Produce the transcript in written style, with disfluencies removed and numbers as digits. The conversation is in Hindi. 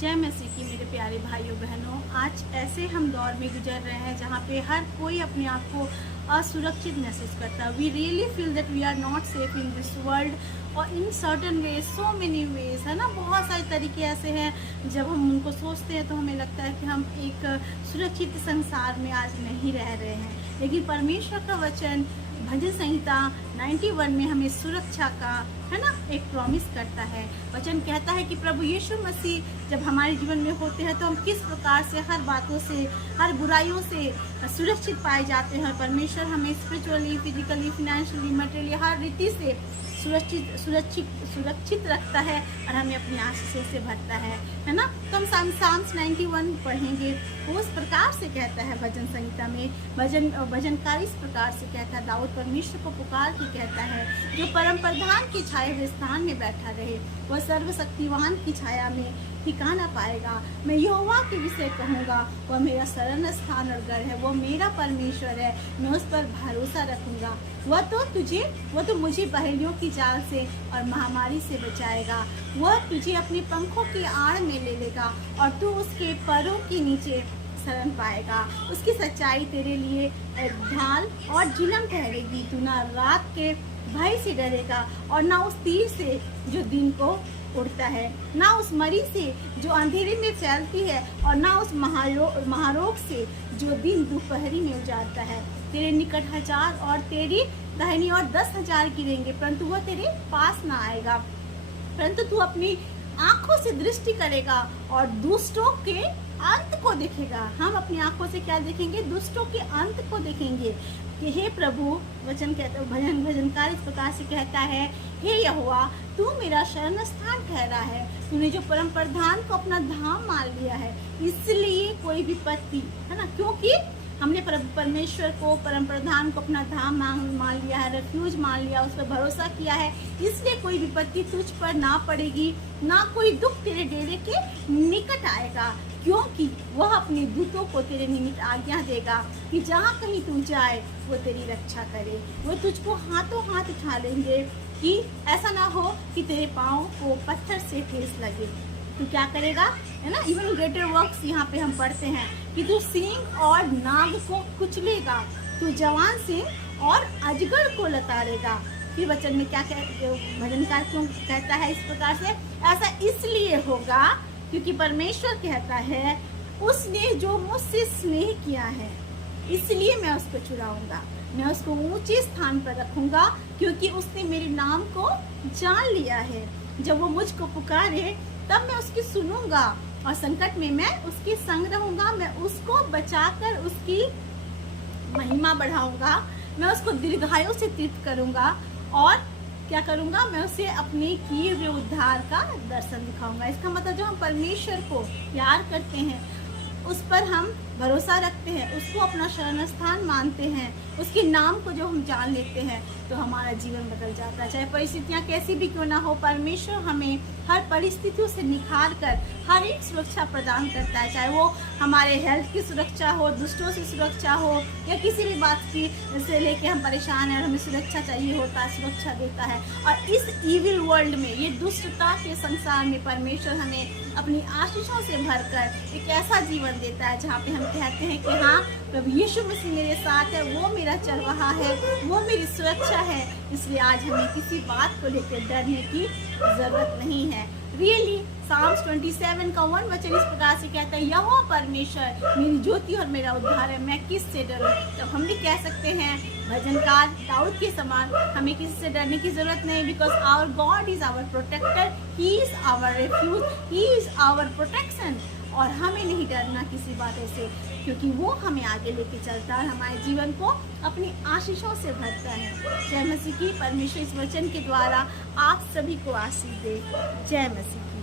जय मसीह की मेरे प्यारे भाइयों बहनों। आज ऐसे हम दौर में गुजर रहे हैं जहाँ पे हर कोई अपने आप को असुरक्षित महसूस करता है। We really feel that we are not safe in this world और in certain ways, so many ways, है ना। बहुत सारे तरीके ऐसे हैं जब हम उनको सोचते हैं तो हमें लगता है कि हम एक सुरक्षित संसार में आज नहीं रह रहे हैं। लेकिन परमेश्वर का वचन भजन संहिता 91 में हमें सुरक्षा का, है ना, एक प्रॉमिस करता है। वचन कहता है कि प्रभु यीशु मसीह जब हमारे जीवन में होते हैं तो हम किस प्रकार से हर बातों से, हर बुराइयों से सुरक्षित पाए जाते हैं। परमेश्वर हमें स्पिरिचुअली, फिजिकली, फाइनेंशियली, मटेरियली हर रीति से सुरक्षित रखता है और हमें अपनी आशीषों से भरता है ना। तो हम साम्स 91 पढ़ेंगे। वो इस प्रकार से कहता है भजन संहिता में, भजनकार इस प्रकार से कहता है, दाऊद परमेश्वर को पुकार के कहता है, जो परम प्रधान की छाया हुए स्थान में बैठा रहे वह सर्वशक्तिवान की छाया में ठिकाना पाएगा। मैं यहोवा के विषय कहूँगा, वह मेरा शरण स्थान और गढ़ है, वो मेरा परमेश्वर है, मैं उस पर भरोसा रखूँगा। वह तो मुझे पहेलियों की जाल से और महामारी से बचाएगा। वह तुझे अपने पंखों की आड़ में ले लेगा और तू उसके पैरों के नीचे शरण पाएगा। उसकी सच्चाई तेरे लिए ढाल और झिलम ठहरेगी। तू ना रात के भय से डरेगा और ना उस तीर से जो दिन को उड़ता है, ना उस मरी से जो अंधेरे में फैलती है और ना उस महारोग से जो दिन दोपहरी में उजाड़ता है। तेरे निकट 1000 और तेरी दाहिनी ओर 10,000 गिरेंगे, परंतु वह तेरे पास ना आएगा। परंतु तू अपनी आंखों से दृष्टि करेगा और दुष्टों के अंत को देखेगा। हम अपनी आंखों से क्या देखेंगे? दुष्टों के अंत को देखेंगे। कि हे प्रभु, वचन कहता, भजनकार इस प्रकार से कहता है, हे यहोवा, तू मेरा शरण स्थान ठहरा है। तूने जो परम प्रधान को अपना धाम मान लिया है, इसलिए कोई विपत्ति, है ना, क्योंकि हमने परमेश्वर को, परम प्रधान को अपना धाम मान लिया है, रेफ्यूज मान लिया, उस पर भरोसा किया है, इसलिए कोई विपत्ति तुझ पर ना पड़ेगी, ना कोई दुख तेरे डेरे के निकट आएगा, क्योंकि वह अपने दूतों को तेरे निमित्त आज्ञा देगा कि जहाँ कहीं तू जाए वो तेरी रक्षा करे। वो तुझको हाथों हाथ उठा लेंगे कि ऐसा ना हो कि तेरे पाँव को पत्थर से ठेस लगे। तू क्या करेगा, है ना। इवन ग्रेटर वर्क्स यहाँ पे हम पढ़ते हैं कि तू सींग और नाग को कुचलेगा, तू जवान सिंह और अजगर को लताड़ेगा। फिर वचन में क्या भजनकार क्यों कहता है इस प्रकार से? ऐसा इसलिए होगा क्योंकि परमेश्वर कहता है, उसने जो मुझसे स्नेह किया है इसलिए मैं उसको चुराऊंगा, मैं उसको ऊंचे स्थान पर रखूंगा, क्योंकि उसने मेरे नाम को जान लिया है। जब वो मुझको पुकारे तब मैं उसकी सुनूंगा और संकट में मैं उसके संग रहूंगा। मैं उसको बचाकर उसकी महिमा बढ़ाऊंगा, मैं उसको दीर्घायु से तृप्त करूंगा और क्या करूंगा, मैं उसे अपने किए हुए उद्धार का दर्शन दिखाऊंगा। इसका मतलब जो हम परमेश्वर को प्यार करते हैं, उस पर हम भरोसा रखते हैं, उसको अपना शरण स्थान मानते हैं, उसके नाम को जो हम जान लेते हैं, तो हमारा जीवन बदल जाता है। चाहे परिस्थितियाँ कैसी भी क्यों ना हो, परमेश्वर हमें हर परिस्थितियों से निखार कर हर एक सुरक्षा प्रदान करता है। चाहे वो हमारे हेल्थ की सुरक्षा हो, दुष्टों से सुरक्षा हो, या किसी भी बात की से लेके हम परेशान हैं और हमें सुरक्षा चाहिए होता है, सुरक्षा देता है। और इस इविल वर्ल्ड में, ये दुष्टता के संसार में परमेश्वर हमें अपनी आशीषों से भरकर एक ऐसा जीवन देता है जहाँ पे हम कहते हैं कि हाँ, प्रभु यीशु मसीह मेरे साथ है, वो मेरा चरवाहा है, वो मेरी सुरक्षा है। इसलिए आज हमें किसी बात को लेकर डरने की जरूरत नहीं है। रियली साम्स 27 का 1 वचन इस प्रकार से कहता है, यहोवा परमेश्वर मेरी ज्योति और मेरा उद्धार है, मैं किससे डरूं। तो हम भी कह सकते हैं भजनकार दाऊद के समान, हमें किसी से डरने की जरूरत नहीं, because our God is our protector, he is our refuge, he is our protection. और हमें नहीं डरना किसी बातों से, क्योंकि वो हमें आगे लेके चलता है, हमारे जीवन को अपनी आशीषों से भरता है। जय मसीह की। परमेश्वर इस वचन के द्वारा आप सभी को आशीष दे। जय मसीह की।